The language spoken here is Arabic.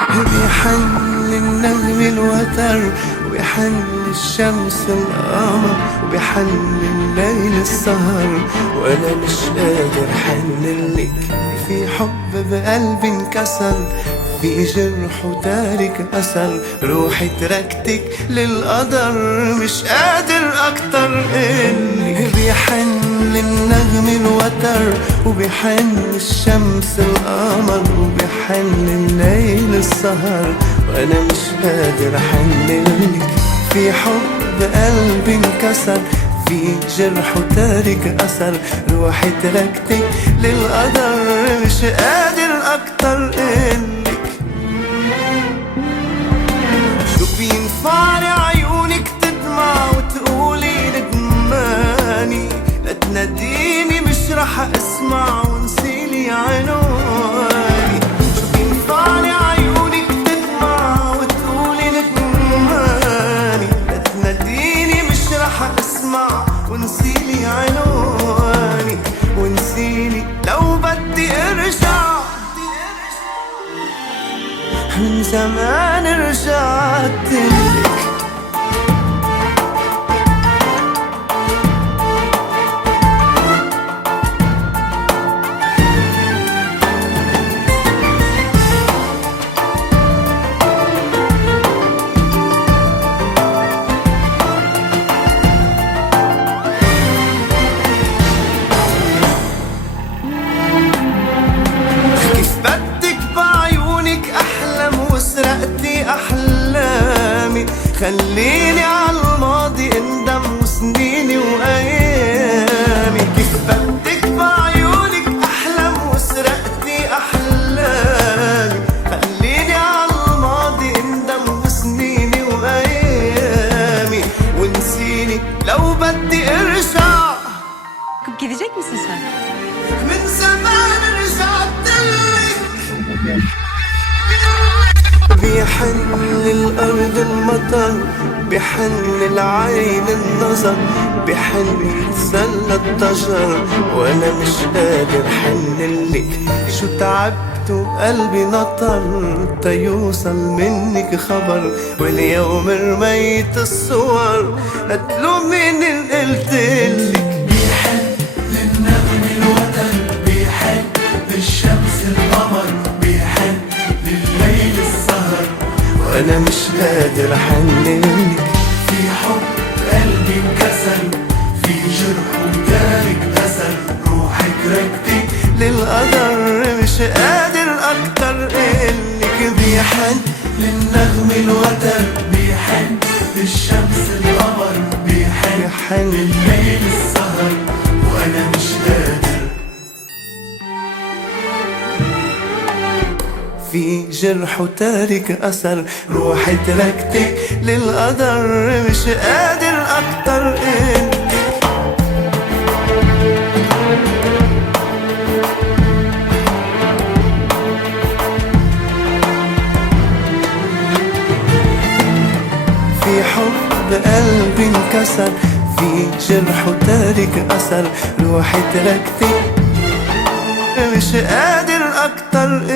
بيحن النغم الوتر، وبيحن الشمس القمر، وبيحن الليل السهر، وانا مش قادر حنلك. في حب بقلبي انكسر، في جرح وتارك أثر، روحي تركتك للقدر، مش قادر أكتر إنك. بيحن النغم الوتر، وبيحن الشمس القمر، وبيحن الليل السهر، وأنا مش قادر أحنلك. في حب قلبي انكسر، في جرح وتارك أثر، روحي تركتك للقدر، مش قادر أكتر إنك. شو بينفعني عيونك تدمع وتقولي ندماني، لا تناديني مش رح اسمع ونسيلي عنواني. شو بينفعني عيونك تدمع وتقولي ندماني، لا تناديني مش رح اسمع ونسيلي عنواني. ونسيني لو بدي ارجع، من زمان رجعت لك. وسرقتي أحلامي، خليني عالماضي اندم وسنيني وأيامي. كيف بدك بعيونك أحلم وسرقتي أحلامي، خليني عالماضي اندم وسنيني وأيامي. ونسيني لو بدي ارجع. Gidecek misin sen? من زمان رجعت لك. بيحن للأرض المطر، بيحن العين النظر، بيحن يتسلى الضجر، وانا مش قادر حنلك. شو تعبت وقلبي نطر تيوصل منك خبر، واليوم رميت الصور لتلوميني إن قلتلك. بيحن للنغم الوتر، بيحن للشمس القمر، بيحن لليل السهر، وانا مش قادر احنلك. في حب قلبي انكسر، في جرح وتارك اثر، روحك ركتك للقدر، مش قادر اكتر انك. بيحن للنغم الوتر، بيحن للشمس القمر، بيحن لليل السهر، وانا مش قادر. في جرح وتارك أثر، روحي تركتك للقدر، مش قادر أكتر إنك. في حب قلبي انكسر، في جرح وتارك أثر، روحي تركتك مش قادر أكتر إنك.